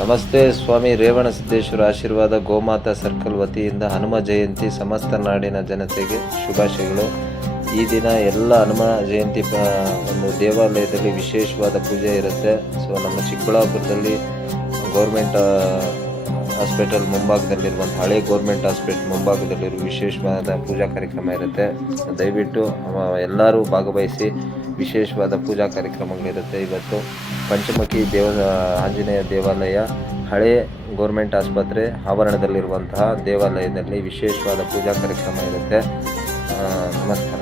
ನಮಸ್ತೆ. ಸ್ವಾಮಿ ರೇವಣಸಿದ್ದೇಶ್ವರ ಆಶೀರ್ವಾದ ಗೋಮಾತಾ ಸರ್ಕಲ್ ವತಿಯಿಂದ ಹನುಮ ಜಯಂತಿ ಸಮಸ್ತ ನಾಡಿನ ಜನತೆಗೆ ಶುಭಾಶಯಗಳು. ಈ ದಿನ ಎಲ್ಲ ಹನುಮ ಜಯಂತಿ ಒಂದು ದೇವಾಲಯದಲ್ಲಿ ವಿಶೇಷವಾದ ಪೂಜೆ ಇರುತ್ತೆ. ಸೊ ನಮ್ಮ ಚಿಕ್ಕಬಳ್ಳಾಪುರದಲ್ಲಿ ಗೌರ್ಮೆಂಟ್ ಹಾಸ್ಪಿಟಲ್ ಮುಂಭಾಗದಲ್ಲಿರುವಂಥ ಹಳೆ ಗೌರ್ಮೆಂಟ್ ಹಾಸ್ಪಿಟಲ್ ಮುಂಭಾಗದಲ್ಲಿರುವ ವಿಶೇಷವಾದ ಪೂಜಾ ಕಾರ್ಯಕ್ರಮ ಇರುತ್ತೆ. ದಯವಿಟ್ಟು ಎಲ್ಲರೂ ಭಾಗವಹಿಸಿ. ವಿಶೇಷವಾದ ಪೂಜಾ ಕಾರ್ಯಕ್ರಮಗಳಿರುತ್ತೆ. ಇವತ್ತು ಪಂಚಮುಖಿ ಆಂಜನೇಯ ದೇವಾಲಯ ಹಳೆ ಗೌರ್ಮೆಂಟ್ ಆಸ್ಪತ್ರೆ ಆವರಣದಲ್ಲಿರುವಂತಹ ದೇವಾಲಯದಲ್ಲಿ ವಿಶೇಷವಾದ ಪೂಜಾ ಕಾರ್ಯಕ್ರಮ ಇರುತ್ತೆ. ನಮಸ್ಕಾರ.